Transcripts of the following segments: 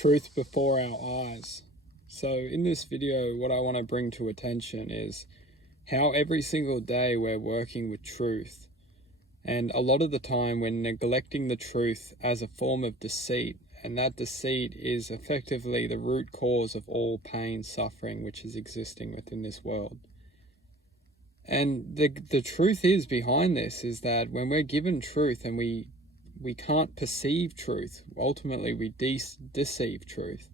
truth before our eyes. So in this video, what I want to bring to attention is how every single day we're working with truth. And a lot of the time we're neglecting the truth as a form of deceit. And that deceit is effectively the root cause of all pain, suffering, which is existing within this world. And the truth is behind this is that when we're given truth and we can't perceive truth, ultimately we deceive truth.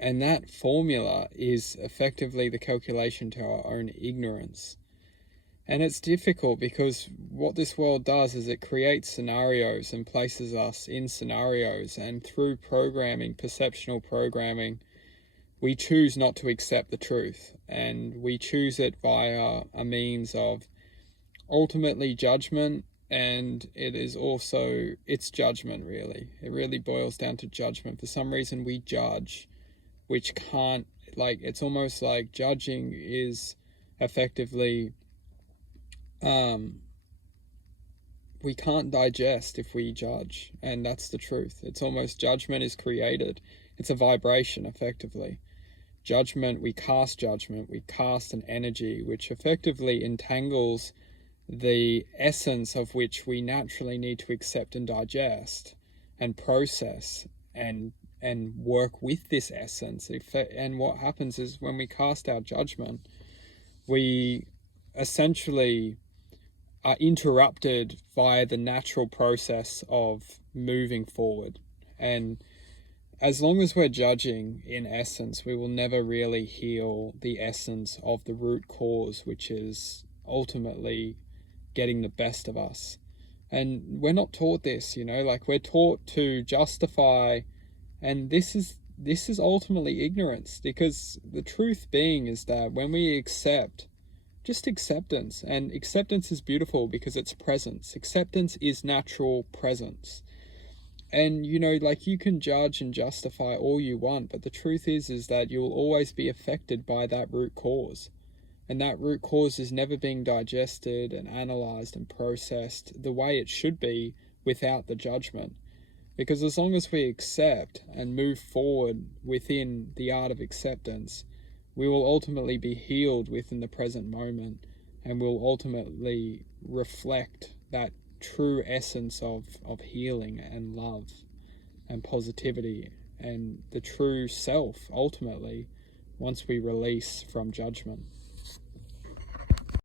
And that formula is effectively the calculation to our own ignorance. And it's difficult because what this world does is it creates scenarios and places us in scenarios, and through programming, perceptual programming, we choose not to accept the truth, and we choose it via a means of ultimately judgment. And it's judgment, really. It really boils down to judgment. For some reason we judge, which can't, it's almost like judging is effectively, we can't digest if we judge, and that's the truth. It's almost judgment is created. It's a vibration, effectively. Judgment, we cast an energy which effectively entangles the essence of which we naturally need to accept and digest and process and work with this essence. And what happens is when we cast our judgment, we essentially are interrupted via the natural process of moving forward. And as long as we're judging, in essence, we will never really heal the essence of the root cause, which is ultimately getting the best of us. And we're not taught this, we're taught to justify, and this is ultimately ignorance, because the truth being is that when we accept, just acceptance, and acceptance is beautiful because it's presence. Acceptance is natural presence. And you can judge and justify all you want, but the truth is that you'll always be affected by that root cause. And that root cause is never being digested and analyzed and processed the way it should be without the judgment. Because as long as we accept and move forward within the art of acceptance, we will ultimately be healed within the present moment, and will ultimately reflect that true essence of healing and love and positivity and the true self, ultimately, once we release from judgment.